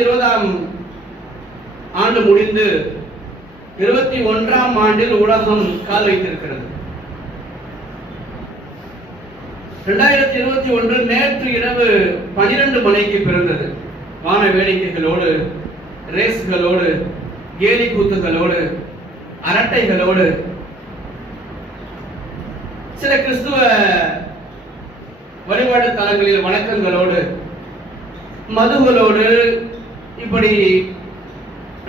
பெருமக்களே ரெண்டாயிரத்தி இருபதாம் ஆண்டு முடிந்து இருபத்தி ஒன்றாம் ஆண்டில் உலகம் கால் வைத்திருக்கிறது. இரண்டாயிரத்தி இருபத்தி ஒன்று நேற்று இரவு பனிரெண்டு மணிக்கு பிறந்தது. வான வேடிக்கைகளோடு ரேஸ்களோடு கேலி கூத்துகளோடு அரட்டைகளோடு சில கிறிஸ்துவ வழிபாடு தலங்களில் வணக்கங்களோடு மதுகளோடு இப்படி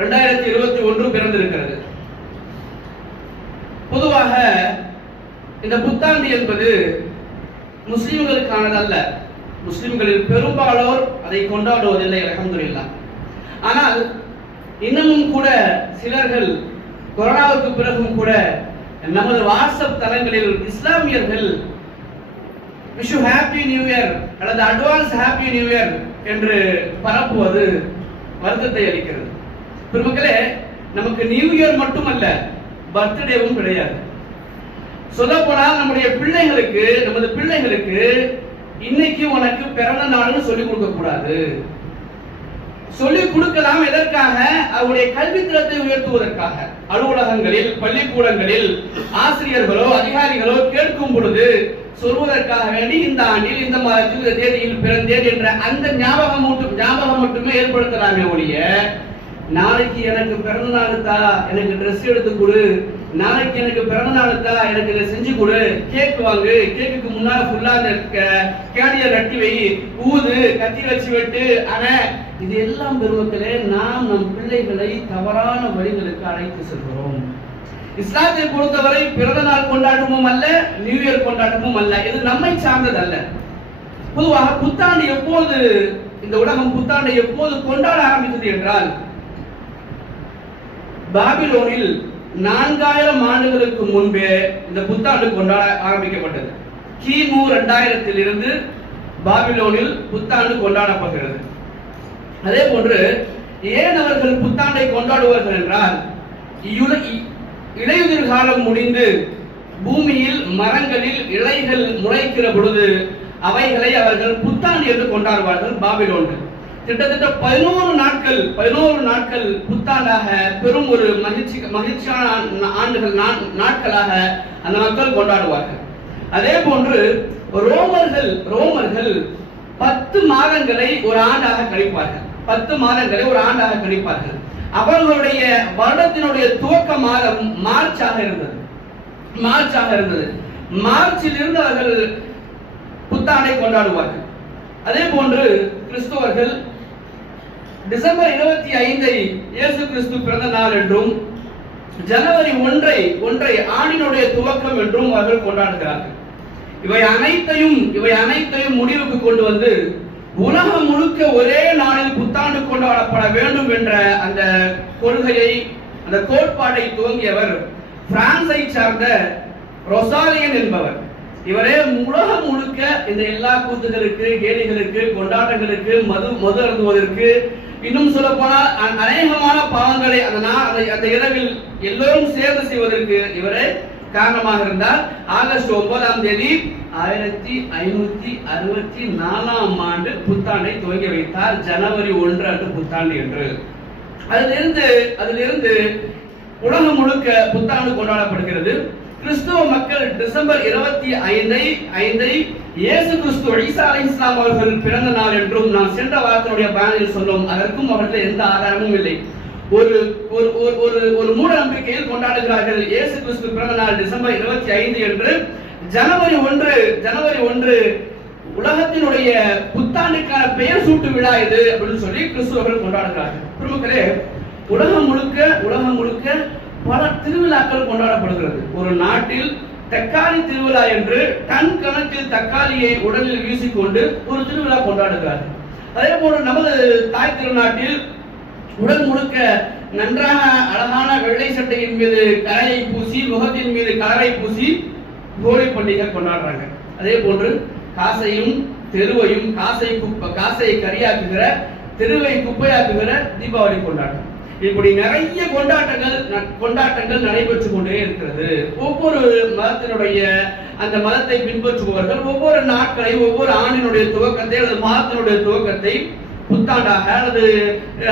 ரெண்டாயிரத்தி இருபத்தி ஒன்று பிறந்திருக்கிறது. பொதுவாக இந்த புத்தாண்டு என்பது முஸ்லிம்களுக்கானதல்ல. முஸ்லிம்களில் பெரும்பாலோர் அதை கொண்டாடுவதில்லை அலமதுல்லா ஆனால் இன்னமும் கூட சிலர்கள் கொரோனாவுக்கு பிறகும் கூட நமது வாட்ஸ்அப் தளங்களில் இஸ்லாமியர்கள் விஷு ஹாப்பி நியூ இயர் அல்லது அட்வான்ஸ் ஹாப்பி நியூ இயர் என்று பரப்புவது வருத்தத்தை அளிக்கிறது. பெருமக்களே நமக்கு நியூ இயர் மட்டுமல்ல பர்த்டேவும் கிடையாது. சொல்ல போனால் நம்முடைய பிள்ளைகளுக்கு நமது பிள்ளைகளுக்கு இன்னைக்கு உனக்கு பிறந்த நாள்னு சொல்லிக் கொடுக்க கூடாது சொல்லிக் கொடுக்கலாம் எதற்காக? அவருடைய கல்வி தரத்தை உயர்த்துவதற்காக. அலுவலகங்களில் பள்ளிக்கூடங்களில் ஆசிரியர்களோ அதிகாரிகளோ கேட்கும் பொழுது சொல்வதற்காக வேண்டி இந்த ஆண்டில் இந்த மாதத்தில் தேதியில் பிறந்தேன் என்ற அந்த ஞாபகம் மட்டும் ஞாபகம் மட்டுமே ஏற்படுத்தலாமே ஒழிய நாளைக்கு எனக்கு பிறந்த நாள் தா எனக்கு ட்ரெஸ் எடுத்து கொடு. நாளைக்கு எனக்கு பிறந்த நாள் தா எனக்கு இதை செஞ்சு கொடு. கேக் வாங்கு. கேக்குக்கு முன்னால ஃபுல்லா அந்த கேடிய நட்டி வை. ஊது கத்தி வச்சு வெட்டு ஆனா இது எல்லாம் பெருமக்களே நாம் நம் பிள்ளைகளை தவறான வழிகளுக்கு அழைத்து செல்கிறோம். இஸ்லாத்தை பொறுத்தவரை பிறந்த நாள் கொண்டாட்டமும் அல்ல நியூ இயர் கொண்டாட்டமும் அல்ல. இது நம்மை சார்ந்தது அல்ல பொதுவாக புத்தாண்டு எப்போது இந்த உலகம் புத்தாண்டை எப்போது கொண்டாட ஆரம்பித்தது என்றால் பாபிலோனில் நான்காயிரம் ஆண்டுகளுக்கு முன்பே இந்த புத்தாண்டு கொண்டாட ஆரம்பிக்கப்பட்டது. கிமு இரண்டாயிரத்தில் இருந்து பாபிலோனில் புத்தாண்டு கொண்டாடப்படுகிறது. அதே போன்று ஏன் அவர்கள் புத்தாண்டை கொண்டாடுவார்கள் என்றால் இலையுதிர் காலம் முடிந்து பூமியில் மரங்களில் இலைகள் முளைக்கிற பொழுது அவைகளை அவர்கள் புத்தாண்டு என்று கொண்டாடுவார்கள் பாபிலோன்கள். கிட்டத்தட்ட பதினோரு நாட்கள் பதினோரு நாட்கள் புத்தாண்டாக பெரும் ஒரு மகிழ்ச்சி மகிழ்ச்சியான ஆண்டுகள் நா- நாட்களாக அந்த மக்கள் கொண்டாடுவார்கள். அதே போன்று ரோமர்கள் ரோமர்கள் பத்து மாதங்களை ஒரு ஆண்டாக கழிப்பார்கள். பத்து மாதங்களை ஒரு ஆண்டாக கழிப்பார்கள். அவர்களுடைய வருடத்தினுடைய துவக்க மாதம் மார்ச்சாக இருந்தது. மார்ச்சாக இருந்தது. மார்ச்சில் இருந்து அவர்கள் புத்தாண்டை கொண்டாடுவார்கள். அதே போன்று கிறிஸ்துவர்கள் டிசம்பர் இருபத்தி ஐந்தை இயேசு கிறிஸ்து பிறந்த நாள் என்றும் ஜனவரி ஒன்றை ஒன்றை ஆணினுடைய துவக்கம் என்றும் அவர்கள் கொண்டாடுகிறார்கள். இவை அனைத்தையும் இவை அனைத்தையும் முடிவுக்கு கொண்டு வந்து உலகம் முழுக்க ஒரே நாளில் புத்தாண்டு கொண்டாடப்பட வேண்டும் என்ற அந்த கொள்கையை அந்த கோட்பாட்டை துவங்கியவர் பிரான்சை சார்ந்த ரொசாலியன் என்பவர். இவரே உலகம் முழுக்க இந்த எல்லா கூத்துகளுக்கு கேலிகளுக்கு கொண்டாட்டங்களுக்கு மது மது அருந்துவதற்கு இன்னும் சொல்ல போனால் அநேகமான பாவங்களை அந்த- அந்த இரவில் எல்லோரும் சேர்ந்து செய்வதற்கு இவரே காரணமாக இருந்தார் ஆகஸ்ட் ஒன்பதாம் தேதி ஆயிரத்தி ஐநூத்தி அறுபத்தி நாலாம் ஆண்டு புத்தாண்டை துவங்கி வைத்தார். ஜனவரி ஒன்று அன்று புத்தாண்டு என்று. அதிலிருந்து அதிலிருந்து உலகம் முழுக்க புத்தாண்டு கொண்டாடப்படுகிறது. கிறிஸ்துவ மக்கள் டிசம்பர் இருபத்தி ஐந்தை ஐந்தை இயேசு கிறிஸ்து ஈசா இஸ்லாம் அவர்கள் பிறந்த நாள் என்றும் நான் சென்ற வாரத்தினுடைய பயனில் சொன்னோம். அதற்கும் அவர்கள் எந்த ஆதாரமும் இல்லை. ஒரு ஒரு ஒரு ஒரு ஒரு மூட நம்பிக்கையில் கொண்டாடுகிறார்கள். இயேசு கிறிஸ்து பிறந்த நாள் டிசம்பர் இருபத்தி ஐந்து என்று. ஜனவரி ஒன்று ஜனவரி ஒன்று உலகத்தினுடைய புத்தாண்டுக்கான பெயர் சூட்டு விழா இது அப்படின்னு சொல்லி கிறிஸ்துவர்கள் கொண்டாடுகிறார்கள். பிரமுகரே உலகம் முழுக்க உலகம் முழுக்க பல திருவிழாக்கள் கொண்டாடப்படுகிறது. ஒரு நாட்டில் தக்காளி திருவிழா என்று டன் கணக்கில் தக்காளியை உடலில் வீசிக்கொண்டு ஒரு திருவிழா கொண்டாடுகிறார்கள். அதே போல நமது தாய் திருநாட்டில் உடல் முழுக்க நன்றாக அழகான வெள்ளை சட்டையின் மீது கரையை பூசி முகத்தின் மீது கலரை பூசி ஹோலி பண்டிகை கொண்டாடுறாங்க. அதே போன்று காசையும் தெருவையும் காசை குப்பை காசை கரியாக்குகிற தெருவை குப்பையாக்குகிற தீபாவளி கொண்டாட்டம். இப்படி நிறைய கொண்டாட்டங்கள் கொண்டாட்டங்கள் நடைபெற்று கொண்டே இருக்கிறது. ஒவ்வொரு மதத்தினுடைய அந்த மதத்தை பின்பற்றுபவர்கள் ஒவ்வொரு நாட்களை ஒவ்வொரு ஆண்டினுடைய துவக்கத்தை அல்லது மாதத்தினுடைய துவக்கத்தை புத்தாண்டாக அல்லது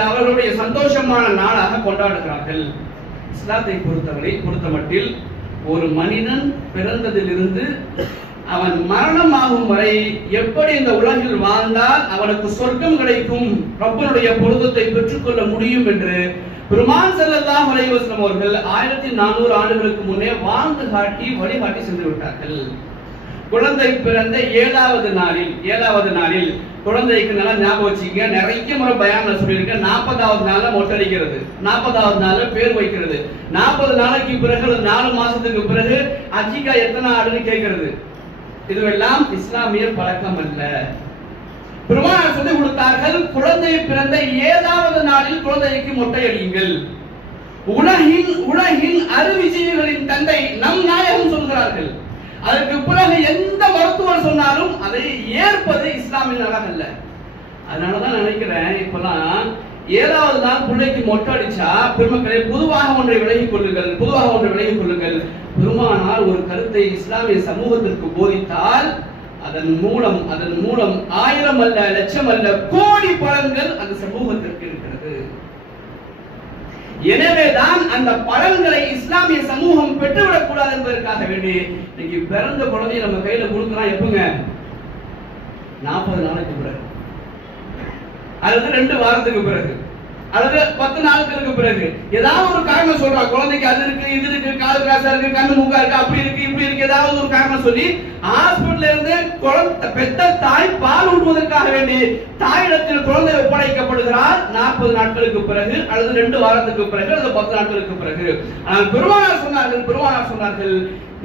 அவர்களுடைய சந்தோஷமான நாளாக கொண்டாடுகிறார்கள். இஸ்லாத்தை பொறுத்தவரை பொறுத்தமட்டில் ஒரு மனிதன் பிறந்ததிலிருந்து அவன் மரணமாகும் வரை எப்படி இந்த உலகில் வாழ்ந்தால் அவனுக்கு சொர்க்கம் கிடைக்கும் ரப்பனுடைய பொருத்தத்தை பெற்றுக்கொள்ள முடியும் என்று பெருமான் செல்லல்லா அலைஹி அவர்கள் ஆயிரத்தி நானூறு ஆண்டுகளுக்கு முன்னே வாழ்ந்து காட்டி வழிகாட்டி சென்று விட்டார்கள். குழந்தை பிறந்த ஏழாவது நாளில் ஏழாவது நாளில் குழந்தைக்கு நல்லா ஞாபகம் வச்சுக்க நிறைய முறை பயான்ல சொல்லியிருக்கேன். நாற்பதாவது நாள்ல மொட்டடிக்கிறது. நாற்பதாவது நாள்ல பேர் வைக்கிறது. நாற்பது நாளைக்கு பிறகு நாலு மாசத்துக்கு பிறகு அஜிகா எத்தனை ஆடுன்னு கேட்கிறது. இதுவெல்லாம் இஸ்லாமிய பழக்கம் அல்ல. பெருமானார் சொல்லிக் கொடுத்தார்கள் குழந்தை பிறந்த ஏழாவது நாளில் குழந்தைக்கு மொட்டையடியுங்கள். உலகின் உலகின் அருவிஜீவிகளின் தந்தை நம் நாயகம் சொல்கிறார்கள். அதற்கு பிறகு எந்த மருத்துவர் சொன்னாலும் அதை ஏற்பது இஸ்லாமிய அழகல்ல அதனாலதான் நினைக்கிறேன் இப்பெல்லாம் ஏதாவது தான் பிள்ளைக்கு மொட்டை அடிச்சா பெருமக்களை பொதுவாக ஒன்றை விலகிக் கொள்ளுங்கள் பொதுவாக ஒன்றை விலகிக் கொள்ளுங்கள். பெருமானால் ஒரு கருத்தை இஸ்லாமிய சமூகத்திற்கு போதித்தால் அதன் மூலம் அதன் மூலம் ஆயிரம் அல்ல லட்சம் அல்ல கோடி பலன்கள் அந்த சமூகத்திற்கு எனவேதான் அந்த பலன்களை இஸ்லாமிய சமூகம் பெற்றுவிடக் கூடாது என்பதற்காக வேண்டி இன்னைக்கு பிறந்த குழந்தைய நம்ம கையில கொடுக்கலாம் எப்பங்க நாற்பது நாளைக்கு பிறகு. அல்லது ரெண்டு வாரத்துக்கு பிறகு. அல்லது பத்து நாட்களுக்கு பிறகு. ஏதாவது ஒரு காரணம் சொல்றான் குழந்தைக்கு அது இருக்கு இது இருக்கு காது காசா இருக்கு கண்ணு மூக்கா இருக்கு அப்படி இருக்கு இப்படி இருக்கு ஏதாவது ஒரு காரணம் சொல்லி ஹாஸ்பிட்டல் இருந்து குழந்தை பெத்த தாய் பால் ஊட்டுவதற்காக வேண்டி தாயிடத்தில் குழந்தை ஒப்படைக்கப்படுகிறார். நாற்பது நாட்களுக்கு பிறகு அல்லது ரெண்டு வாரத்துக்கு பிறகு அல்லது பத்து நாட்களுக்கு பிறகு. ஆனால் பெருமானார் சொன்னார்கள் பெருமானார் சொன்னார்கள்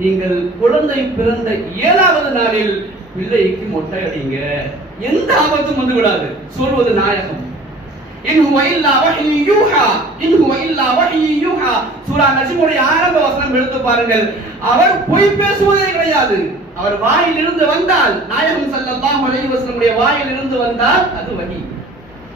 நீங்கள் குழந்தை பிறந்த ஏழாவது நாளில் பிள்ளைக்கு மொட்டை அடிங்க. எந்த ஆபத்தும் வந்து விடாது. சொல்வது நாயகம். இன் ஹுவ இல்லா வஹ்யு யூஹா இன் ஹுவ இல்லா வஹ்யு யூஹா சூரா நஜ்முடைய ஆரம்ப வசனம் எடுத்து பாருங்கள் அவர் பொய் பேசுவதே கிடையாது அவர் வாயிலிருந்து வந்தால் நாயகம் ஸல்லல்லாஹு அலைஹி வஸல்லமுடைய வாயிலிருந்து வந்தால் அது வஹி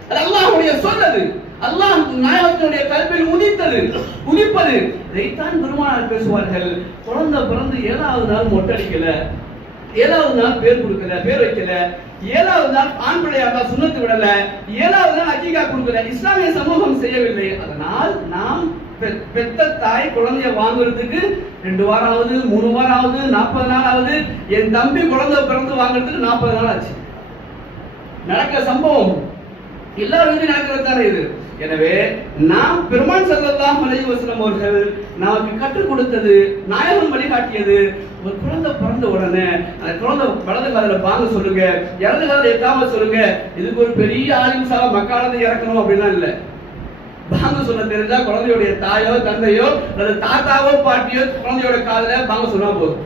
அது அல்லாஹ்வுடைய சொல்லது அல்லாஹ் நாயகத்தினுடைய கல்வியில் உதித்தது உதிப்பது இதைத்தான் பெருமானார் பேசுவார்கள் குழந்தை பிறந்து ஏழாவது நாள் மொட்டடிக்கல ஏழாவது நாள் பேர் கொடுக்கல பேர் வைக்கல ஏழாவது நாள் ஆண் பிள்ளையாக சுண்ணத்து விடல. ஏழாவது நாள் அக்கீகா கொடுக்கல. இஸ்லாமிய சமூகம் செய்யவில்லை. அதனால் நாம் பெ- பெத்த தாய் குழந்தைய வாங்குறதுக்கு ரெண்டு வாரம் ஆகுது மூணு வாரம் ஆகுது நாற்பது நாள் ஆகுது. என் தம்பி குழந்தை பிறந்து வாங்குறதுக்கு நாற்பது நாள் ஆச்சு. நடக்கிற சம்பவம் எல்லா வீட்லையும் நடக்கிறது தானே இது? எனவே நாம் பெருமான் ஸல்லல்லாஹு அலைஹி வசனம் அவர்கள் நமக்கு கற்றுக் கொடுத்தது நாயகம் வழிகாட்டியது ஒரு குழந்தை பிறந்த உடனே அந்த குழந்தை வலது காதுல பாங்க சொல்லுங்க இடது காதுல எட்டாம சொல்லுங்க இதுக்கு ஒரு பெரிய ஆலிம் சாவ இறக்கணும் அப்படின்னா இல்லை. பாங்க சொல்ல தெரிஞ்சா குழந்தையுடைய தாயோ தந்தையோ அல்லது தாத்தாவோ பாட்டியோ குழந்தையோட காதுல பாங்க சொன்னா போதும்.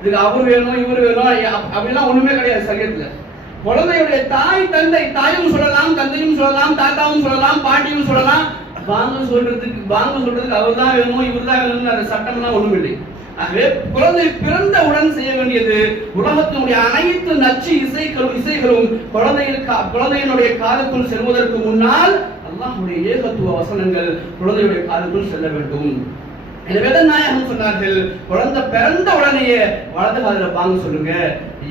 இதுக்கு அவர் வேணும் இவர் வேணும் அப்படிலாம் ஒண்ணுமே கிடையாது சரியத்துல. குழந்தையுடைய தாய் தந்தை தாயும் சொல்லலாம் தந்தையும் சொல்லலாம் தாத்தாவும் சொல்லலாம் பாட்டியும் சொல்லலாம். வாங்க சொல்றதுக்கு வாங்க சொல்றதுக்கு அவர் தான் வேணும் இவர் தான் வேணும்னு அந்த சட்டம்லாம் ஒண்ணும் இல்லை ஆகவே குழந்தை பிறந்தவுடன் செய்ய வேண்டியது உலகத்தினுடைய அனைத்து நச்சு இசைகளும் இசைகளும் குழந்தையின் கா- குழந்தையினுடைய காலத்துள் செல்வதற்கு முன்னால் அல்லாஹுடைய ஏகத்துவ வசனங்கள் குழந்தையுடைய காதுக்குள் செல்ல வேண்டும். எனவே நாயகம் சொன்னார்கள்? குழந்தை பிறந்த உடனேயே வலது காதுல பாங்க சொல்லுங்க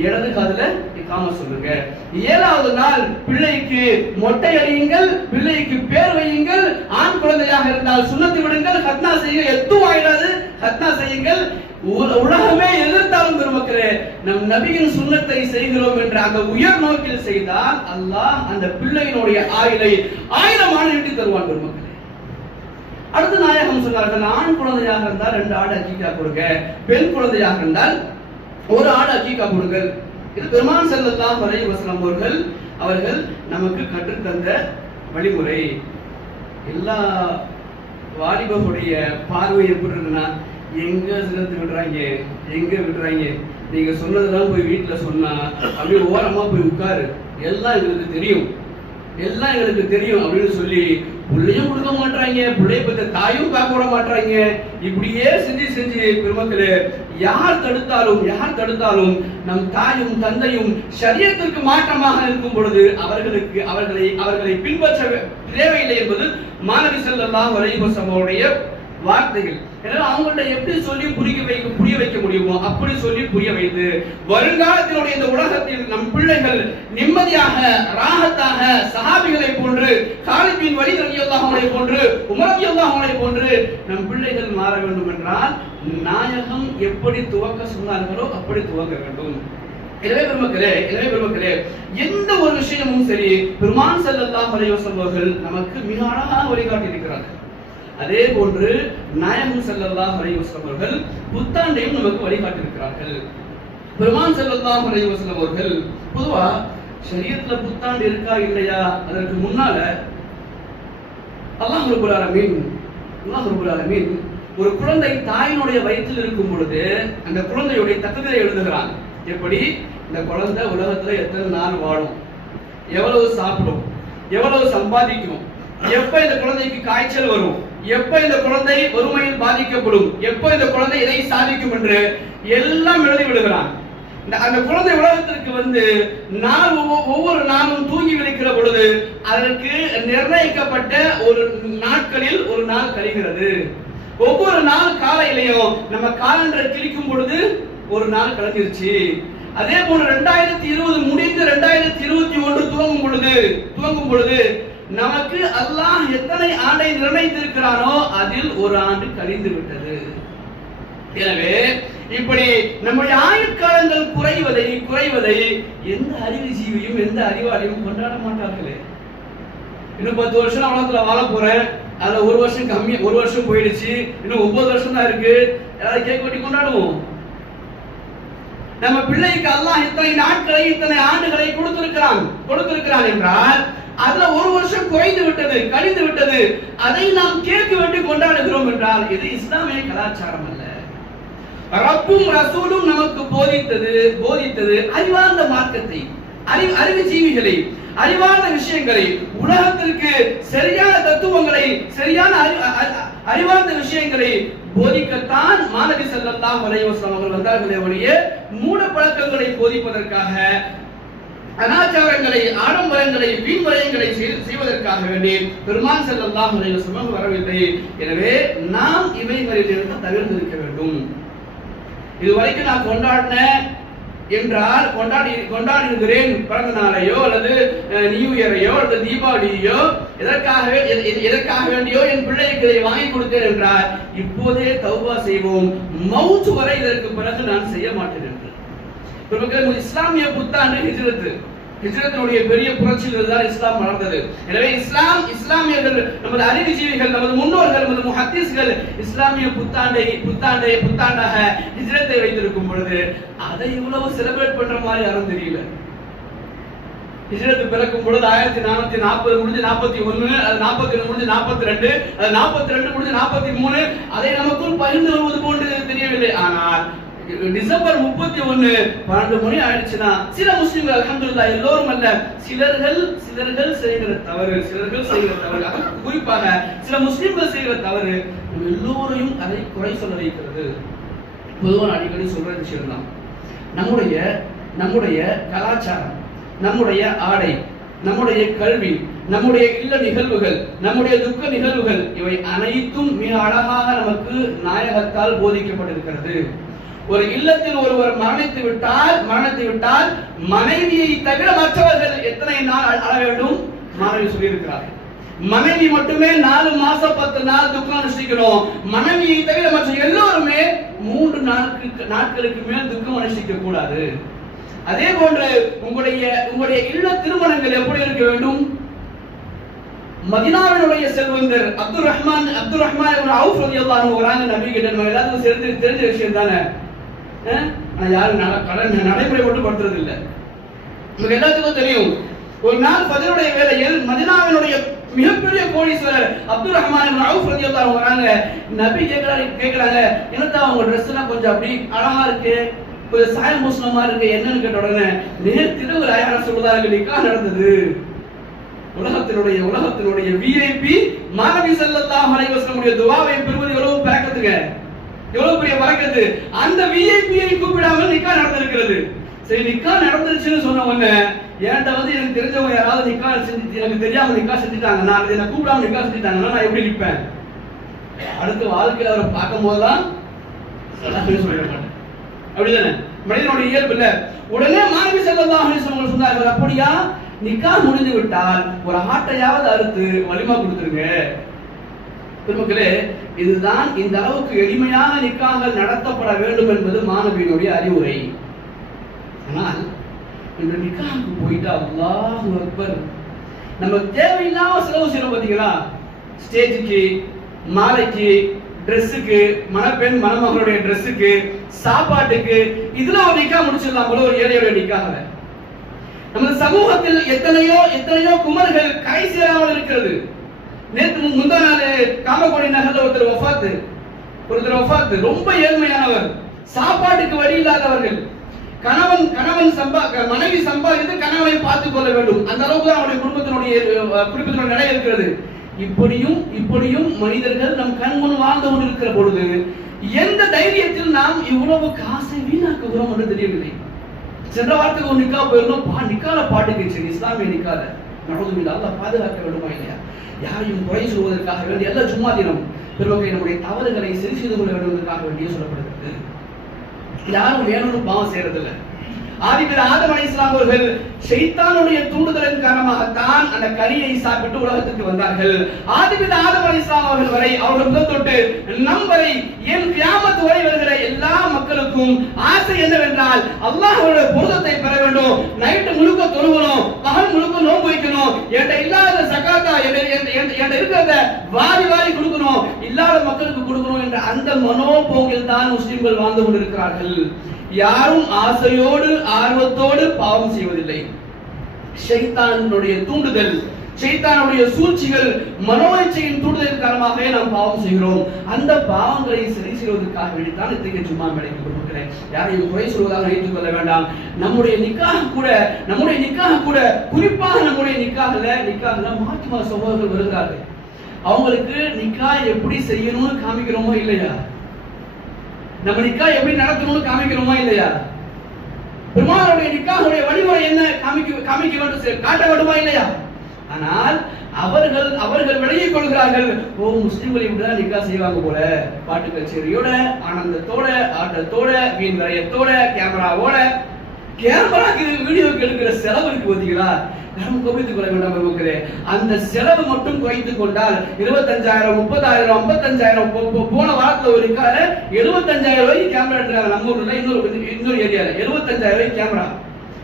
இடது காதுல இக்காம சொல்லுங்க. ஏழாவது நாள் பிள்ளைக்கு மொட்டை அடியுங்கள் பிள்ளைக்கு பேர் வையுங்கள் ஆண் குழந்தையாக இருந்தால் சுண்ணத்து விடுங்கள் ஹத்னா செய்ய எத்தும் ஆயிடாது ஹத்னா செய்யுங்கள். உலகமே எதிர்த்தாலும் பெருமக்களே நம் நபியின் சுண்ணத்தை செய்கிறோம் என்ற அந்த உயர் நோக்கில் செய்தால் அல்லாஹ் அந்த பிள்ளையினுடைய ஆயுளை ஆயிரம் ஆண்டு தருவான் பெருமக்களே. அடுத்த நாயகம் சொன்னார்கள். ஆண் குழந்தையாக இருந்தால் ரெண்டு ஆடு அக்கீக்கா கொடுங்க. பெண் குழந்தையாக இருந்தால் ஒரு ஆடு அக்கீக்கா கொடுங்கள் இது பெருமான் ஸல்லல்லாஹு வரை வசனம் அவர்கள் அவர்கள் நமக்கு கற்றுத்தந்த வழிமுறை. எல்லா வாலிபனுடைய பார்வை எப்படி இருக்குன்னா எங்க சிலத்து விடுறாங்க எங்க விடுறாங்க. நீங்க சொன்னதெல்லாம் போய் வீட்டுல சொன்னா அப்படியே ஓரமா போய் உட்காரு. எல்லாம் எங்களுக்கு தெரியும். எல்லாம் எங்களுக்கு தெரியும் அப்படின்னு சொல்லி பிள்ளையும் கொடுக்க மாட்டாங்க பிள்ளைய பத்த தாயும் பார்க்க விட மாட்டாங்க இப்படியே செஞ்சு செஞ்சு பெருமக்களே யார் தடுத்தாலும் யார் தடுத்தாலும் நம் தாயும் தந்தையும் சரியத்திற்கு மாற்றமாக இருக்கும் பொழுது அவர்களுக்கு அவர்களை அவர்களை பின்பற்ற தேவையில்லை என்பது மாணவி செல்லலாம் வரைவசமுடைய வார்த்தைகள். எனவே அவங்கள்ட்ட எப்படி சொல்லி புரிய வைக்க புரிய வைக்க முடியுமோ அப்படி சொல்லி புரிய வைத்து வருங்காலத்தினுடைய இந்த உலகத்தில் நம் பிள்ளைகள் நிம்மதியாக ராகத்தாக சஹாபிகளை போன்று காலிபின் வழி ரவியல்லாஹங்களை போன்று உமரவியல்லாஹங்களை போன்று நம் பிள்ளைகள் மாற வேண்டும் என்றால் நாயகம் எப்படி துவக்க சொன்னார்களோ அப்படி துவங்க வேண்டும். எனவே பெருமக்களே எனவே பெருமக்களே எந்த ஒரு விஷயமும் சரி பெருமான் செல்லல்லாஹ் அவர்கள் நமக்கு மிக அழகான வழிகாட்டி இருக்கிறார்கள் அதே போன்று நாயகம் செல்லல்லா அலைவசம் அவர்கள் புத்தாண்டையும் நமக்கு வழிகாட்டிருக்கிறார்கள் பெருமான் செல்லல்லா அலைவசம் அவர்கள் பொதுவா சரீரத்துல புத்தாண்டு இருக்கா இல்லையா? அதற்கு முன்னால அல்லாஹ் ரபுல் ஆலமீன் அல்லாஹ் ரபுல் ஆலமீன் ஒரு குழந்தை தாயினுடைய வயிற்றில் இருக்கும் பொழுது அந்த குழந்தையுடைய தத்துவத்தை எழுதுகிறான். எப்படி? இந்த குழந்தை உலகத்துல எத்தனை நாள் வாழும்? எவ்வளவு சாப்பிடும்? எவ்வளவு சம்பாதிக்கும்? எப்ப இந்த குழந்தைக்கு காய்ச்சல் வரும்? எப்ப இந்த குழந்தை வறுமையில் பாதிக்கப்படும்? எப்ப இந்த குழந்தை இதை சாதிக்கும் என்று எல்லாம் எழுதி விடுகிறான். அந்த குழந்தை உலகத்திற்கு வந்து நாள் ஒவ்வொ- ஒவ்வொரு நாளும் தூங்கி விழிக்கிற பொழுது அதற்கு நிர்ணயிக்கப்பட்ட ஒரு நாட்களில் ஒரு நாள் கழிகிறது ஒவ்வொரு நாள் காலையிலையும் நம்ம காலண்டரை கிழிக்கும் பொழுது ஒரு நாள் கலந்துருச்சு. அதே போல ரெண்டாயிரத்தி இருபது முடிந்து ரெண்டாயிரத்தி இருபத்தி ஒன்று துவங்கும் பொழுது துவங்கும் பொழுது நமக்கு அல்லாஹ் எத்தனை ஆண்டை நிர்ணயித்திருக்கிறானோ அதில் ஒரு ஆண்டு கழிந்து விட்டது. எனவே இப்படி நம்முடைய ஆயுட்காலங்கள் குறைவதை குறைவதை எந்த அறிவுஜீவியும் எந்த அறிவாளியும் கொண்டாட மாட்டார்களே. இன்னும் பத்து வருஷம் உலகத்துல வாழ போறேன். அதுல ஒரு வருஷம் கம்மி ஒரு வருஷம் போயிடுச்சு. இன்னும் ஒன்பது வருஷம் தான் இருக்கு. ஏதாவது கேக் வெட்டி கொண்டாடுவோம். நம்ம பிள்ளைக்கு அல்லாஹ் இத்தனை நாட்களை இத்தனை ஆண்டுகளை கொடுத்திருக்கிறான் கொடுத்திருக்கிறான் என்றால் அதுல ஒரு வருஷம் குறைந்து விட்டது கழிந்து விட்டது. அதை நாம் கேக்கு வெட்டி கொண்டாடுகிறோம் என்றால் இது இஸ்லாமிய கலாச்சாரம் அல்ல. ரப்பும் ரசூலும் நமக்கு போதித்தது போதித்தது அறிவார்ந்த மார்க்கத்தை அறி அறிவு ஜீவிகளை அறிவார்ந்த விஷயங்களை உலகத்திற்கு சரியான தத்துவங்களை சரியான அறி- அறிவார்ந்த விஷயங்களை போதிக்கத்தான் மாணவி செல்லல்லாம் வலைவசம் அவர்கள் வந்தார்களே ஒழிய மூட பழக்கங்களை போதிப்பதற்காக கலாச்சாரங்களை ஆடம்பரங்களை வீண்வரையங்களை செய்வதற்காக வேண்டி பெருமான் செல்லல்லாம் சுமம் வரவில்லை. எனவே நாம் இவைகளிலிருந்து தவிர்த்திருக்க வேண்டும். இதுவரைக்கும் நான் கொண்டாடின என்றால் கொண்டாடி கொண்டாடுகிறேன் பிறந்த நாளையோ அல்லது அஹ், நியூ இயரையோ அல்லது தீபாவளியோ எதற்காக எதற்காக வேண்டியோ என் பிள்ளைக்கு இதை வாங்கி கொடுத்தேன் என்றால் இப்போதே தௌபா செய்வோம். மவுத் வரை இதற்கு பிறகு நான் செய்ய மாட்டேன் என்று இஸ்லாமிய புத்தாண்டு ஹிஜ்ரத்து. ஹிஜ்ரத்தினுடைய பெரிய புரட்சியில் தான் இஸ்லாம் வளர்ந்தது எனவே இஸ்லாம் இஸ்லாமியர்கள் நமது அறிவுஜீவிகள் நமது முன்னோர்கள் நமது முஹத்தீஸ்கள் இஸ்லாமிய புத்தாண்டை புத்தாண்டை புத்தாண்டாக ஹிஜ்ரத்தை வைத்திருக்கும் பொழுது அதை இவ்வளவு செலிப்ரேட் பண்ற மாதிரி யாரும் தெரியல. ஹிஜ்ரத் பிறக்கும் பொழுது ஆயிரத்தி நானூத்தி நாற்பது முடிஞ்சு நாற்பத்தி ஒன்னு அது நாற்பத்தி ரெண்டு முடிஞ்சு நாற்பத்தி ரெண்டு அது நாற்பத்தி ரெண்டு முடிஞ்சு நாற்பத்தி மூணு அதை நமக்குள் பகிர்ந்து வருவது போன்று தெரியவில்லை. ஆனால் டிசம்பர் முப்பத்தி ஒன்னு பன்னெண்டு மணி ஆயிடுச்சுன்னா சில முஸ்லிம்கள் அலமதுல்லா எல்லோரும் அல்ல சிலர்கள் சிலர்கள் செய்கிற தவறு சிலர்கள் செய்கிற தவறு. குறிப்பாக சில முஸ்லிம்கள் செய்கிற தவறு எல்லோரையும் அதை குறை சொல்ல வைக்கிறது. பொதுவாக அடிக்கடி சொல்ற விஷயம் தான் நம்முடைய நம்முடைய கலாச்சாரம் நம்முடைய ஆடை நம்முடைய கல்வி நம்முடைய இல்ல நிகழ்வுகள் நம்முடைய துக்க நிகழ்வுகள் இவை அனைத்தும் மிக அழகாக நமக்கு நாயகத்தால் போதிக்கப்பட்டிருக்கிறது. ஒரு இல்லத்தில் ஒருவர் மரணித்து விட்டால் மரணித்து விட்டால் மனைவியை தவிர மற்றவர்கள் எத்தனை நாள் அழ வேண்டும்? மாணவி சொல்லியிருக்கிறார். மனைவி மட்டுமே நாலு மாசம் பத்து நாள் துக்கம் அனுஷ்டிக்கணும். மனைவியை தவிர மற்ற எல்லோருமே மூன்று நாட்களுக்கு நாட்களுக்கு மேல் துக்கம் அனுஷ்டிக்க கூடாது. அதே போன்று உங்களுடைய உங்களுடைய இல்ல திருமணங்கள் எப்படி இருக்க வேண்டும்? மதினாவினுடைய செல்வந்தர் Abdul Rahman Abdul Rahman Auf ரதி அன்ஹு வராங்க நபி கிட்ட நம்ம எல்லாத்துக்கும் தெரிஞ்ச தெரிஞ்ச விஷயம் தானே? அஹ்? யாரும் நட- கடன் நடைமுறை மட்டும் படுத்துறது உங்களுக்கு எல்லாத்துக்கும் தெரியும். ஒரு நாள் பதிலுடைய வேலையில் மதினாவினுடைய மிகப்பெரிய கோடீஸ்வரர் அப்துல் ரஹ்மான் ரவுஃப் அவுஃப் ரலியல்லாஹு வராங்க. நபி கேக்குறாங்க கேட்கிறாங்க என்னத்தான் அவங்க ட்ரெஸ் எல்லாம் கொஞ்சம் அப்படி அழகா இருக்கு? கொஞ்சம் சாயம் பூசணமா இருக்கு என்னன்னு கேட்ட உடனே நேர் திருவிழா யார சொல்லுதாங்க நிக்கா நடந்தது. உலகத்தினுடைய உலகத்தினுடைய விஐபி மாணவி செல்லத்தா அலைஹி துவாவை பெறுவது எவ்வளவு பறக்கத்துங்க எவ்வளவு பெரிய பறக்கத்து அந்த விஐபியை கூப்பிடாமல் நிக்கா நடந்திருக்கிறது. சரி நிக்கா நடந்துருச்சுன்னு சொன்ன உடனே என்கிட்ட வந்து எனக்கு தெரிஞ்சவங்க யாராவது நிக்கா செஞ்சு எனக்கு தெரியாம நிக்கா செஞ்சுட்டாங்க நான் என்னை கூப்பிடாம நிக்கா செஞ்சுட்டாங்கன்னா நான் எப்படி நிற்பேன்? அடுத்த வாழ்க்கையில அவரை பார்க்கும் போதுதான் சலாமே சொல்லிட மாட்டேன் அப்படிதானே? மனிதனுடைய இயல்பு இல்ல. உடனே மாணவி செல்லலாம் சொன்னார்கள் அப்படியா? நிக்கா முடிந்து விட்டால் ஒரு ஆட்டையாவது அறுத்து வலிமா கொடுத்துருங்க. பெருமக்களே இதுதான் இந்த அளவுக்கு எளிமையான நிக்காகள் நடத்தப்பட வேண்டும் என்பது மாணவியினுடைய அறிவுரை. ஆனால் இந்த நிக்காவுக்கு போயிட்டு அல்லாஹ் அக்பர். நம்ம தேவையில்லாம செலவு செய்யணும் பாத்தீங்களா? ஸ்டேஜுக்கு மாலைக்கு ட்ரெஸ்ஸுக்கு மணப்பெண் மணமகளுடைய ட்ரெஸ்ஸுக்கு சாப்பாட்டுக்கு இதுல ஒரு நிக்கா முடிச்சிடலாம் போல ஒரு ஏழையோட நிக்காக நமது சமூகத்தில் எத்தனையோ எத்தனையோ குமர்கள் கரை சேராமல் இருக்கிறது. நேற்று முந்தா நாள் காமக்கோடி நகர்ல ஒருத்தர் வஃபாத்து ஒருத்தர் வஃபாத்து ரொம்ப ஏழ்மையானவர். சாப்பாட்டுக்கு வழி இல்லாதவர்கள். கணவன் கணவன் சம்பா க- மனைவி சம்பாதித்து கணவனை பார்த்துக் கொள்ள வேண்டும். அந்த அளவுக்கு தான் அவருடைய குடும்பத்தினுடைய குடும்பத்தினுடைய நிலை இருக்கிறது. இப்படியும் இப்படியும் மனிதர்கள் நம் கண் முன் வாழ்ந்து கொண்டிருக்கிற பொழுது எந்த தைரியத்தில் நாம் இவ்வளவு காசை வீணாக்குகிறோம் என்று தெரியவில்லை. சென்ற வாரத்துக்கு ஒரு நிக்கா போயிருந்தோம். பா நிக்கால பாட்டு கேச்சு இஸ்லாமிய நிக்கால நடந்து அல்லாஹ் பாதுகாக்க வேண்டுமா இல்லையா? யாரையும் குறை சொல்வதற்காக வேண்டிய எல்லா சும்மா தினம் பிறகு நம்முடைய தவறுகளை சரி செய்து கொள்ள வேண்டுவதற்காக வேண்டிய சொல்லப்படுகிறது. யாரும் வேணும்னு பாவம் செய்யறதில்லை. ஆதிபர் ஆதம் அலைஹிஸ்ஸலாம் அவர்கள் ஷைத்தானுடைய தூண்டுதலின் காரணமாகத்தான் அந்த கனியை சாப்பிட்டு உலகத்துக்கு வந்தார்கள். ஆதிபர் ஆதம் அலைஹிஸ்ஸலாம் அவர்கள் வரை அவர்கள் முதல் தொட்டு நம் வரை என் கிராமத்து வரை வருகிற எல்லா மக்களுக்கும் ஆசை என்னவென்றால் அல்லாஹோட பொருத்தத்தை பெற வேண்டும். நைட்டு முழுக்க தொழுகணும் பகல் முழுக்க நோன்பு வைக்கணும் என்கிட்ட இல்லாத சகாத்தா என்கிட்ட இருக்கிறத வாரி வாரி கொடுக்கணும் இல்லாத மக்களுக்கு கொடுக்கணும் என்ற அந்த மனோபோக்கில் தான் முஸ்லிம்கள் வாழ்ந்து கொண்டிருக்கிறார்கள். யாரும் ஆசையோடு ஆர்வத்தோடு பாவம் செய்வதில்லை. ஷைத்தானுடைய தூண்டுதல் சைத்தானுடைய சூழ்ச்சிகள் மனோச்சையின் தூண்டுதல் காரணமாகவே நாம் பாவம் செய்கிறோம். அந்த பாவங்களை சரி செய்வதற்காக வேண்டித்தான் இத்தகைய சும்மா மேடைக்கு கொடுக்கிறேன் யாரையும் குறை சொல்வதாக நினைத்துக் கொள்ள வேண்டாம். நம்முடைய நிக்காக கூட நம்முடைய நிக்காக கூட குறிப்பாக நம்முடைய நிக்காகல நிக்காகல மாற்று மத சகோதரர்கள் வருகிறார்கள். அவங்களுக்கு நிக்கா எப்படி செய்யணும்னு காமிக்கிறோமோ இல்லையா? நம்ம நிக்கா எப்படி நடத்தணும்னு காமிக்கிறோமா இல்லையா? பெருமாளுடைய நிக்காவுடைய வழிமுறை என்ன? காமிக்க காமிக்க வேண்டும் காட்ட வேண்டுமா இல்லையா? ஆனால் அவர்கள் அவர்கள் விலகிக் கொள்கிறார்கள். ஓ முஸ்லிம்களை இப்படிதான் நிக்கா செய்வாங்க போல. பாட்டு கச்சேரியோட ஆனந்தத்தோட ஆட்டத்தோட வீண் வரையத்தோட கேமராவோட. கேமராக்கு வீடியோக்கு எடுக்கிற செலவு இருக்கு பாத்தீங்களா? நாம் கோபித்துக் கொள்ள வேண்டாம் பெருமக்களே. அந்த செலவு மட்டும் குறைத்துக் கொண்டால் இருபத்தஞ்சாயிரம் முப்பதாயிரம் ஐம்பத்தஞ்சாயிரம் போ- போன வாரத்துல ஒரு கால எழுபத்தஞ்சாயிரம் ரூபாய்க்கு கேமரா எடுக்கிறாங்க. நம்ம ஊர்ல இன்னொரு இன்னொரு ஏரியால எழுபத்தஞ்சாயிரம் ரூபாய்க்கு கேமரா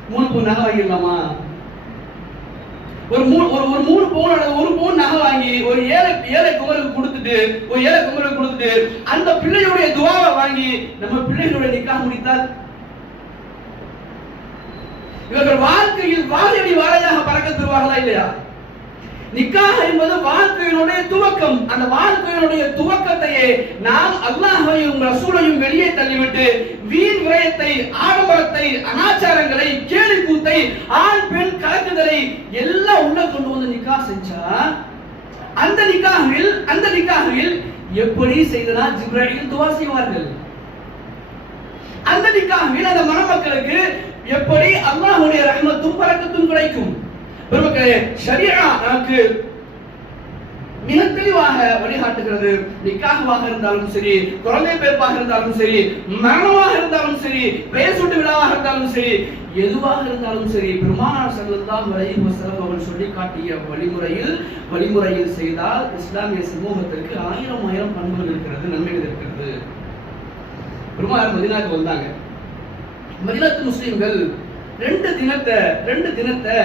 மூணு பவுன் நகை வாங்கிடலாமா? ஒரு மூணு ஒரு ஒரு மூணு பவுன் அல்லது ஒரு பவுன் நகை வாங்கி ஒரு ஏழை ஏழை குமருக்கு கொடுத்துட்டு ஒரு ஏழை குமருக்கு கொடுத்துட்டு அந்த பிள்ளையுடைய துவாவை வாங்கி நம்ம பிள்ளைகளுடைய நிக்கா முடித்தால் இவர்கள் வாழ்க்கையில் வாழடி வாழையாக பறக்க தருவார்களா இல்லையா? நிக்காக என்பது வாழ்க்கையினுடைய துவக்கம். அந்த வாழ்க்கையினுடைய துவக்கத்தையே நாம் அல்லாஹையும் ரசூலையும் வெளியே தள்ளிவிட்டு வீண் விரயத்தை ஆடம்பரத்தை அனாச்சாரங்களை கேலி கூத்தை ஆண் பெண் கலக்குதலை எல்லாம் உள்ள கொண்டு வந்து நிக்கா செஞ்சா அந்த நிக்காகில் அந்த நிக்காகில் எப்படி செய்தனா ஜிப்ராஹிம் துவா செய்வார்கள்? அந்த நிக்காகில் அந்த மணமக்களுக்கு எப்படி அல்லாஹுடைய ரஹமத்தும் பறக்கத்தும் கிடைக்கும்? பெருமக்களே சரியா நமக்கு மிக தெளிவாக வழிகாட்டுகிறது. நிக்காகவாக இருந்தாலும் சரி குழந்தை பிறப்பாக இருந்தாலும் சரி மரணமாக இருந்தாலும் சரி பெயர் விழாவாக இருந்தாலும் சரி எதுவாக இருந்தாலும் சரி பெருமானார் ஸல்லல்லாஹு அலைஹி வஸல்லம் அவர்கள் சொல்லி காட்டிய வழிமுறையில் வழிமுறையில் செய்தால் இஸ்லாமிய சமூகத்திற்கு ஆயிரம் ஆயிரம் பண்புகள் இருக்கிறது நன்மைகள் இருக்கிறது. பெருமானார் மதினாக்கு வந்தாங்க. மதினாத்து முஸ்லீம்கள் ரெண்டு தினத்தை ரெண்டு தினத்தை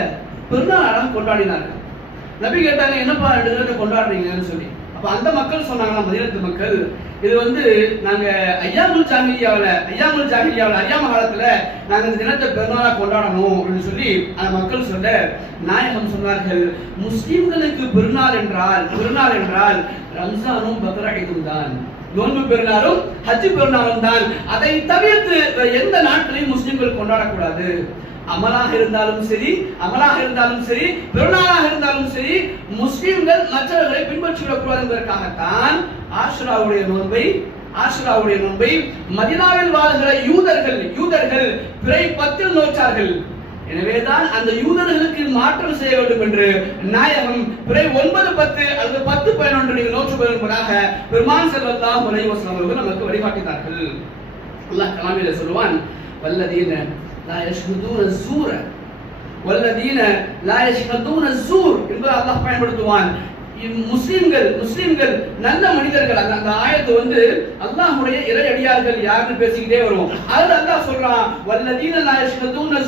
பெருநாளாக கொண்டாடினார்கள். நபி கேட்டாங்க என்னப்பா ரெண்டு தினத்தை கொண்டாடுறீங்கன்னு சொல்லி. அப்போ அந்த மக்கள் சொன்னாங்கன்னா மதினத்து மக்கள் இது வந்து நாங்க ஐயாமுல் ஜாகிலியாவில் ஐயாமுல் ஜாகிலியாவில் அறியாம காலத்துல நாங்க இந்த தினத்தை பெருநாளாக கொண்டாடணும். அப்படின்னு சொல்லி அந்த மக்கள் சொல்ல நாயகம் சொன்னார்கள் முஸ்லிம்களுக்கு பெருநாள் என்றால் பெருநாள் என்றால் ரம்ஜானும் பக்ரீதும் தான். நோன்பு பெருநாளும் ஹஜ்ஜு பெருநாளும் தான் அதை தவிர்த்து எந்த நாட்களையும் முஸ்லிம்கள் கொண்டாடக்கூடாது. அமலாக இருந்தாலும் சரி அமலாக இருந்தாலும் சரி பெருநாளாக இருந்தாலும் சரி முஸ்லிம்கள் மற்றவர்களை பின்பற்றிவிடக் ஆஷ்ராவுடைய என்பதற்காகத்தான் நோன்பை ஆஷுராவுடைய நோன்பை மதினாவில் வாழ்கிற யூதர்கள் யூதர்கள் பிறை பத்தில் நோற்றார்கள். எனவேதான் அந்த யூதர்களுக்கு மாற்றம் செய்ய வேண்டும் என்று நாயகம் பிறை ஒன்பது பத்து அல்லது பத்து பதினொன்று நீங்கள் நோற்று என்பதாக பெருமான் செல்வத்தா உலைவசனம் அவர்கள் நமக்கு வழிகாட்டினார்கள். அல்லாஹ் கலாமியில சொல்லுவான் வல்லதீன லா யஷ்ஹுதூன வல்லதீன லா யஷ்ஹதுன ஸூர் என்பதை அல்லாஹ் பயன்படுத்துவான். முஸ்லிம்கள் முஸ்லிம்கள் நல்ல மனிதர்கள். அந்த அந்த ஆயத்து வந்து அல்லாஹ்வுடைய இறையடியார்கள் யாருன்னு பேசிக்கிட்டே வருவோம். அதுல அல்லாஹ் சொல்றான் வல்லதீன லா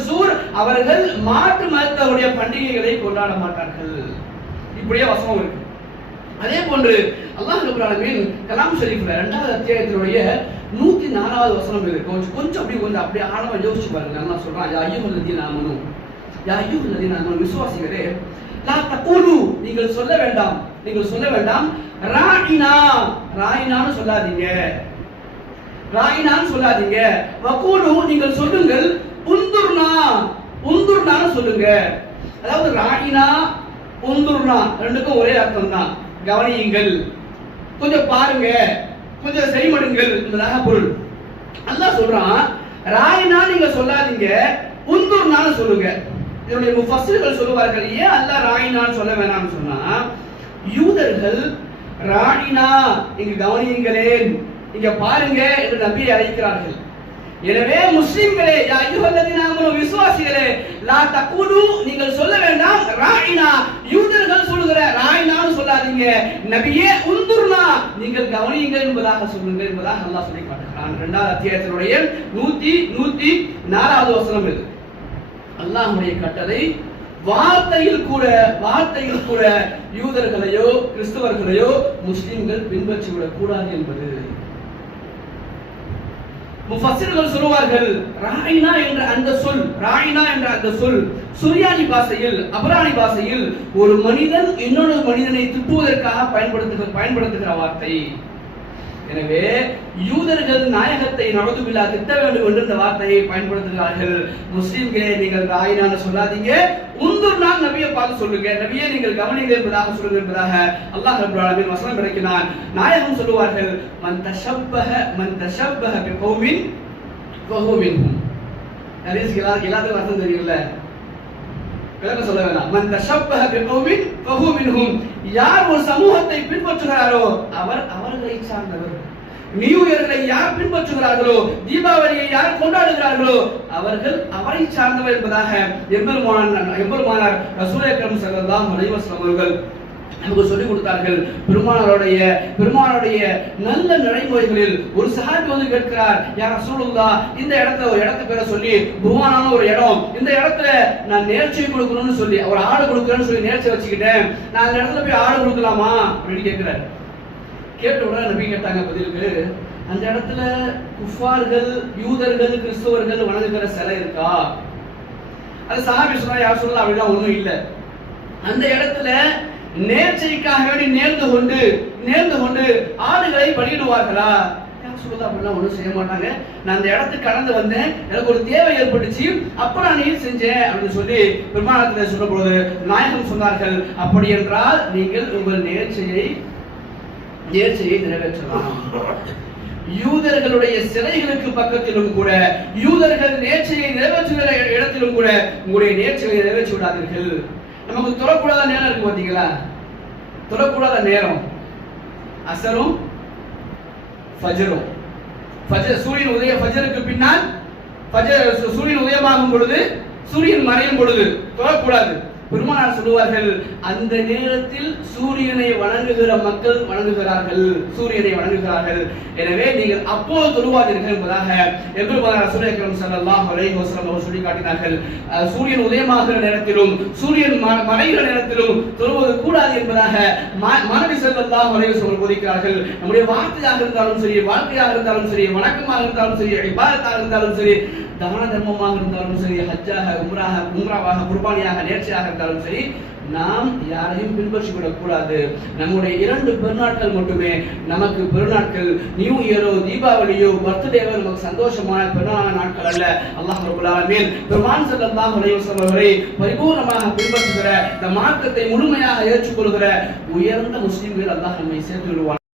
சூர் அவர்கள் மாற்று மதத்தவருடைய பண்டிகைகளை கொண்டாட மாட்டார்கள். இப்படியே வசனம் இருக்கு. அதே போன்று அல்லாஹ் ரபுல் கலாம் ஷரீஃப்ல இரண்டாவது அத்தியாயத்தினுடைய நூத்தி நாலாவது வசனம் இருக்கு. கொஞ்சம் கொஞ்சம் அப்படி கொஞ்சம் அப்படியே ஆழமா யோசிச்சு பாருங்க. நல்லா சொல்றான் ஐயோ அய்யுஹல்லதீன ஆமனு. ஐயோ அய்யுஹல்லதீன ஆமனு. விசுவாசிகளே லா தகூலு நீங்கள் சொல்ல வேண்டாம். நீங்கள் சொல்ல வேண்டாம். ராயினா. ராயினான்னு சொல்லாதீங்க. ராயினான்னு சொல்லாதீங்க. வகூலு நீங்கள் சொல்லுங்கள். உந்துர்னா. உந்துர்னான்னு சொல்லுங்க. அதாவது ராயினா உந்துர்னா ரெண்டுக்கும் ஒரே அர்த்தம் தான் கவனியுங்கள். கொஞ்சம் பாருங்க. கொஞ்சம் செய்மடுங்கள் என்பதாக பொருள். அல்லாஹ் சொல்றான் ராயினா நீங்க சொல்லாதீங்க உந்துர்னான்னு சொல்லுங்க. இதனுடைய முஃபஸ்ஸிர்கள் சொல்லுவார்கள் ஏன் அல்லாஹ் ராயினான்னு சொல்ல வேணாம்னு சொன்னா யூதர்கள் ராணினா இங்கு கவனியுங்களேன் இங்க பாருங்க என்று நபியை அழைக்கிறார்கள். எனவே முஸ்லிம்களே யா விசுவாசிகளே லா தக்குனு நீங்கள் சொல்ல வேண்டாம் ராயினா யூதர்கள் சொல்லுகிற ராயினான்னு சொல்லாதீங்க நபியே உந்துர்னா நீங்கள் கவனியுங்கள் என்பதாக சொல்லுங்கள் என்பதாக அல்லாஹ் சொல்லி காட்டுகிறான். இரண்டாவது அத்தியாயத்தினுடைய நூத்தி நூத்தி நாலாவது வசனம் இது. அல்லாஹுடைய கட்டளை வார்த்தையில் கூட வார்த்தையில் கூட யூதர்களையோ கிறிஸ்தவர்களையோ முஸ்லிம்கள் பின்பற்றி விடக் கூடாது என்பது. முஃபஸ்ஸிர்கள் சொல்வார்கள் ராயினா என்ற அந்த சொல் ராயினா என்ற அந்த சொல் சுரியானி பாஷையில் அபராணி பாஷையில் ஒரு மனிதன் இன்னொரு மனிதனை திட்டுவதற்காக பயன்படுத்துகிற பயன்படுத்துகிற வார்த்தை. எனவே யூதர்கள் நாயகத்தை நவதுபில்லா திட்ட வேண்டும் என்று இந்த வார்த்தையை பயன்படுத்துகிறார்கள். முஸ்லிம்களே நீங்கள் ராயினான சொல்லாதீங்க. உந்தூர் நான் நபியை பார்த்து சொல்லுங்க. நபியை நீங்கள் கவனிங்க என்பதாக சொல்லுங்க என்பதாக அல்லாஹ் ரப்பல் வசனம் இறக்கினான் நாயகம் சொல்லுவார்கள் மன் தஷப்பஹ மன் தஷப்பஹ பிகோவின் ஃபஹு எல்லா எல்லாத்துக்கும் அர்த்தம் தெரியல விளக்கம் சொல்ல வேண்டாம் மன் தஷப்பஹ பிகௌமின் ஃபஹு மின்ஹும். யார் ஒரு சமூகத்தை பின்பற்றுகிறாரோ அவர் அவர்களை சார்ந்தவர். நியூ இயர்களை யார் பின்பற்றுகிறார்களோ தீபாவளியை யார் கொண்டாடுகிறார்களோ அவர்கள் அவரை சார்ந்தவர் என்பதாக எம்பெருமானார் எம்பெருமானார் ரசூல் அக்ரம் ஸல்லல்லாஹு அவர்கள் நமக்கு சொல்லிக் கொடுத்தார்கள். பெருமானாருடைய பெருமானாருடைய நல்ல நடைமுறைகளில் ஒரு சஹாபி வந்து கேட்கிறார் யார் ரசூலுல்லா இந்த இடத்துல ஒரு இடத்து பேரை சொல்லி புருவானான ஒரு இடம் இந்த இடத்துல நான் நேர்ச்சியை கொடுக்கணும்னு சொல்லி ஒரு ஆடு கொடுக்குறேன்னு சொல்லி நேர்ச்சி வச்சுக்கிட்டேன். நான் அந்த இடத்துல போய் ஆடு கொடுக்கலாமா? அப்படின்னு கேட்கிறார். கேட்ட உடனே நம்பி கேட்டாங்க பதிலுக்கு அந்த இடத்துல குஃபார்கள் யூதர்கள் கிறிஸ்தவர்கள் வணங்குகிற சிலை இருக்கா? அது சஹாபி சொன்னா யார் சொல்லலாம் அப்படின்னா ஒன்றும் இல்ல. அந்த இடத்துல நேர்ச்சைக்காக வேண்டி நேர்ந்து கொண்டு நேர்ந்து கொண்டு ஆடுகளை பலியிடுவார்களா? யார் சொல்லலாம் அப்படிலாம் ஒண்ணும் செய்ய மாட்டாங்க. நான் அந்த இடத்துக்கு கடந்து வந்தேன். எனக்கு ஒரு தேவை ஏற்பட்டுச்சு. அப்ப நான் நீ செஞ்சேன் அப்படின்னு சொல்லி பெருமானத்தில் சொல்லும் பொழுது நாயகம் சொன்னார்கள் அப்படி என்றால் நீங்கள் உங்கள் நேர்ச்சியை நேர்ச்சியை நிறைவேற்றலாம். யூதர்களுடைய சிலைகளுக்கு பக்கத்திலும் கூட யூதர்கள் நேர்ச்சியை நிறைவேற்றுகிற இடத்திலும் கூட உங்களுடைய நேர்ச்சியை நிறைவேற்றி விடாதீர்கள் நமக்கு தொழக்கூடாத நேரம் இருக்கு பார்த்தீங்களா தொழக்கூடாத நேரம். அசரும் ஃபஜரும். ஃபஜர் சூரியன் உதய ஃபஜருக்கு பின்னால் ஃபஜர் சூரியன் உதயமாகும் பொழுது சூரியன் மறையும் பொழுது தொழக்கூடாது பெருமானார் சொல்லுவார்கள் அந்த நேரத்தில் சூரியனை வணங்குகிற மக்கள் வணங்குகிறார்கள் சூரியனை வணங்குகிறார்கள். எனவே நீங்கள் அப்போது தொழுவாதீர்கள் என்பதாக எம்பெருமானார் சூரியக்கிரம் செல்லலாம் ஸல்லல்லாஹு அலைஹி வஸல்லம் சொல்லி காட்டினார்கள் சூரியன் உதயமாகிற நேரத்திலும் சூரியன் மறைகிற நேரத்திலும் தொழுவது கூடாது என்பதாக ம- மனைவி ஸல்லல்லாஹு அலைஹி போதிக்கிறார்கள். நம்முடைய வார்த்தையாக இருந்தாலும் சரி வாழ்க்கையாக இருந்தாலும் சரி வணக்கமாக இருந்தாலும் சரி இபாதத்தாக இருந்தாலும் சரி தான தர்மமாக இருந்தாலும் சரி ஹஜ்ஜாக உம்ராக உம்ராவாக குர்பானியாக நேர்ச்சியாக இருந்தாலும் சரி நாம் யாரையும் பின்பற்றிவிடக்கூடாது. நம்முடைய இரண்டு பெருநாட்கள் மட்டுமே. நமக்கு பெருநாட்கள் நியூ இயரோ தீபாவளியோ பர்த்டேவோ நமக்கு சந்தோஷமான பெருநாள் நாட்கள் அல்ல. அல்லாஹ் ரபுல்லாலமீன் பெருமான் ஸல்லல்லாஹு அலைஹி அவரை பரிபூர்ணமாக பின்பற்றுகிற இந்த மார்க்கத்தை முழுமையாக ஏற்றுக்கொள்கிற உயர்ந்த முஸ்லிம்கள் அல்லாஹ் நம்மை சேர்த்து விடுவான்.